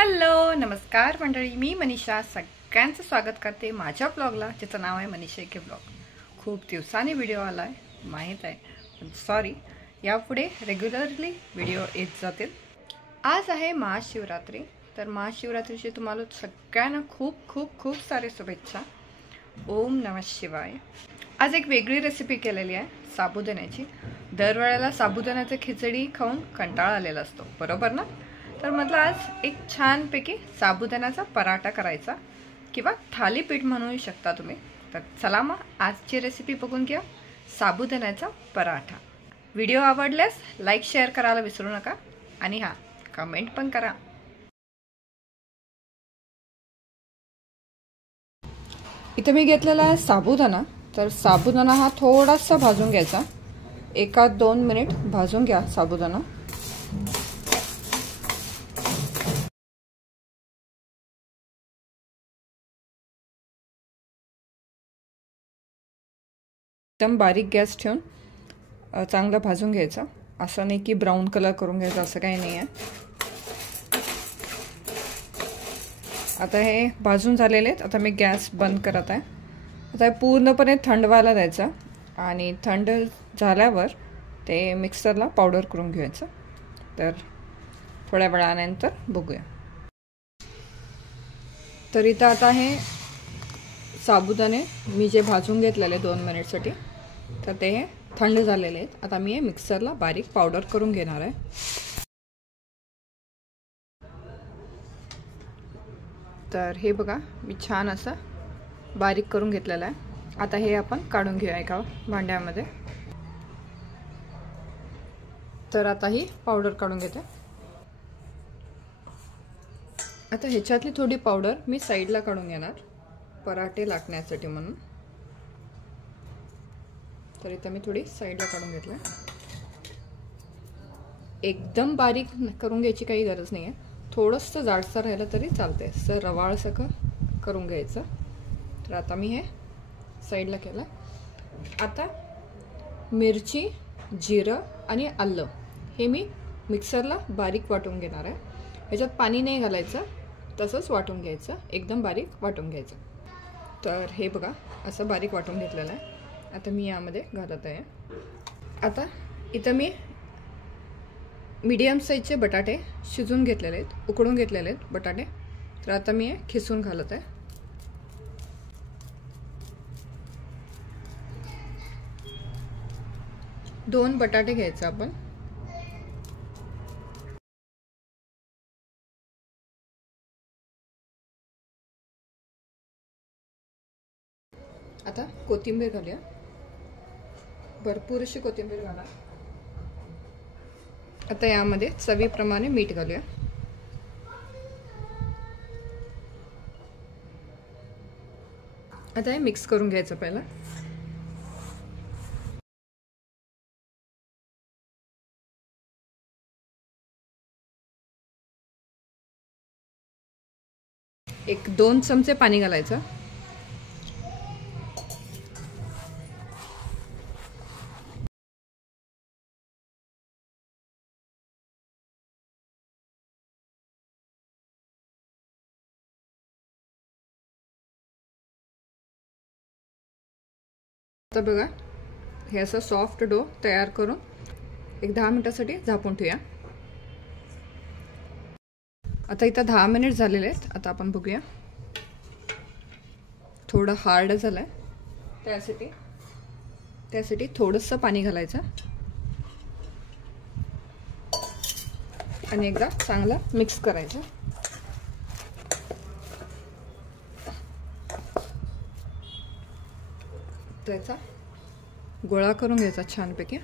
Hello नमस्कार मंडळी, मी मनीषा सगळ्यांचं स्वागत करते माझ्या ब्लॉगला, ज्याचं नाव आहे मनीषा के ब्लॉग. खूप दिवसांनी व्हिडिओ आला आहे माहीत आहे, पण सॉरी, यापुढे रेग्युलरली व्हिडिओ येत जातील. आज आहे महाशिवरात्री, तर महाशिवरात्रीची तुम्हाला सगळ्यांना खूप खूप खूप सारे शुभेच्छा. ओम नमः शिवाय. आज एक वेगळी रेसिपी केलेली आहे साबुदाण्याची. दरवेळेला साबुदाण्याची खिचडी खाऊन कंटाळा आलेला असतो, बरोबर ना? तर म्हटलं आज एक छानपैकी साबुदाण्याचा पराठा करायचा, किंवा थालीपीठ म्हणू शकता तुम्ही. तर चला मग आजची रेसिपी बघून घ्या, साबुदाण्याचा पराठा. व्हिडिओ आवडल्यास लाईक शेअर करायला विसरू नका, आणि हां, कमेंट पण करा. इथे मी घेतलेला आहे साबुदाणा. तर साबुदाणा हा थोडासा भाजून घ्यायचा, 1-2 मिनिट भाजून घ्या साबुदाणा. एकदम बारीक गॅस ठेवून चांगलं भाजून घ्यायचं. असं नाही की ब्राऊन कलर करून घ्यायचा, असं काही नाही आहे. आता हे भाजून झालेले आहेत. आता मी गॅस बंद करत आहे. आता हे पूर्णपणे थंड व्हायला द्यायचं, आणि थंड झाल्यावर ते मिक्सरला पावडर करून घ्यायचं. तर थोड्या वेळानंतर बघूया. तर इथं आता हे साबुदाणे मी जे भाजून घेतलेले 2 मिनिटसाठी, तर ते हे थंड झालेले आहेत. आता मी हे मिक्सरला बारीक पावडर करून घेणार आहे. तर हे बघा, मी छान असं बारीक करून घेतलेलं आहे. आता हे आपण काढून घेऊया एका भांड्यामध्ये. तर आता ही पावडर काढून घेते. आता ह्याच्यातली थोडी पावडर मी साईडला काढून घेणार, पराठे लाटण्यासाठी म्हणून. तर इथं मी थोडी साईडला काढून घेतलं. एकदम बारीक करून घ्यायची काही गरज नाही आहे, थोडंसं जाडसर राहिलं तरी चालते. असं रवाळसं करून घ्यायचं. तर आता मी हे साईडला केलं. आता मिरची, जिरं आणि आलं हे मी मिक्सरला बारीक वाटून घेणार आहे. ह्याच्यात पाणी नाही घालायचं, तसंच वाटून घ्यायचं, एकदम बारीक वाटून घ्यायचं. तर हे बघा, असं बारीक वाटून घेतलेलं आहे. आता मी यामध्ये घालत आहे. आता इथं मी मीडियम साईजचे बटाटे शिजून घेतलेले आहेत, उकडून घेतलेले आहेत बटाटे. तर आता मी हे खिसून घालत आहे. दोन बटाटे घ्यायचे आपण. आता कोथिंबीर घालूया, भरपूर अशी कोथिंबीर घाला. आता यामध्ये चवीप्रमाणे मीठ घालूया. आता हे मिक्स करून घ्यायचं पहिला. एक 2 चमचे पाणी घालायचं. आता बघा, हे असं सॉफ्ट डो तयार करून एक 10 मिनिटासाठी झाकून ठेवूया. आता इथं 10 मिनिट झालेले आहेत. आता आपण बघूया. थोडं हार्ड झालंय, त्यासाठी थोडंसं पाणी घालायचं, आणि एकदा चांगलं मिक्स करायचं. त्याचा गोळा करून घ्यायचा छानपैकी.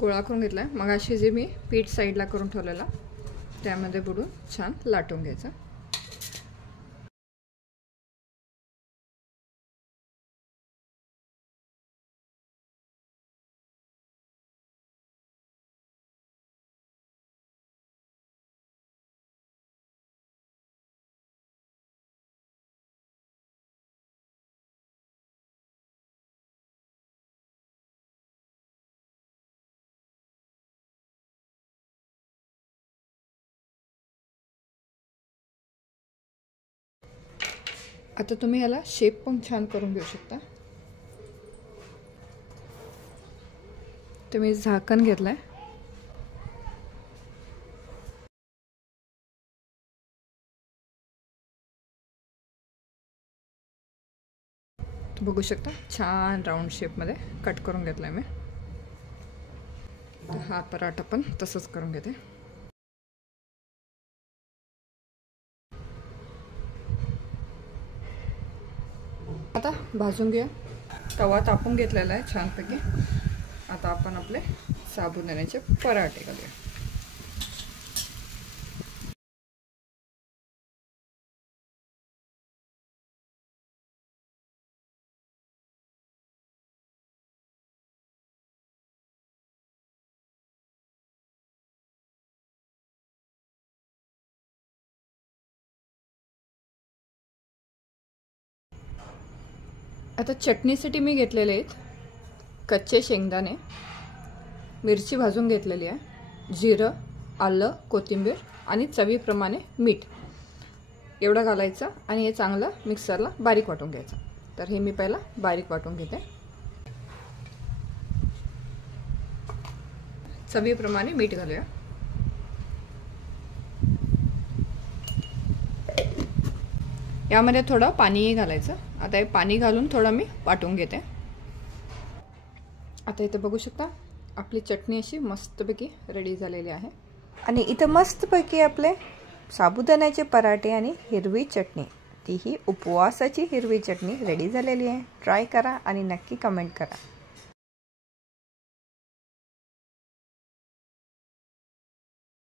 गोळा करून घेतलाय. मग अशी जे मी पीठ साईडला करून ठेवलेला, त्यामध्ये बुडून छान लाटून घ्यायचं. आता तुम्ही याला शेप पण छान करून घेऊ शकता. तुम्ही झाकण घेतलंय. बघू शकता छान राऊंड शेपमध्ये कट करून घेतलाय मी. हा पराठा पण तसंच करून घेते. आता भाजून घेऊया. तवा तापून घेतलेला आहे छानपैकी. आता आपण आपले साबुदाण्याचे पराठे घालूया. आता चटणीसाठी मी घेतलेले आहेत कच्चे शेंगदाणे, मिरची भाजून घेतलेली आहे, जिरं, आलं, कोथिंबीर आणि चवीप्रमाणे मीठ एवढं घालायचं आणि हे चांगलं मिक्सरला बारीक वाटून घ्यायचं. तर हे मी पहिला बारीक वाटून घेते. चवीप्रमाणे मीठ घालूया. यामध्ये थोडं पाणीही घालायचं. आता हे पाणी घालून थोडं मी वाटून घेते. आता इथे बघू शकता आपली चटणी अशी मस्तपैकी रेडी झालेली आहे. आणि इथं मस्तपैकी आपले साबुदाण्याचे पराठे आणि हिरवी चटणी, तीही उपवासाची हिरवी चटणी रेडी झालेली आहे. ट्राय करा आणि नक्की कमेंट करा.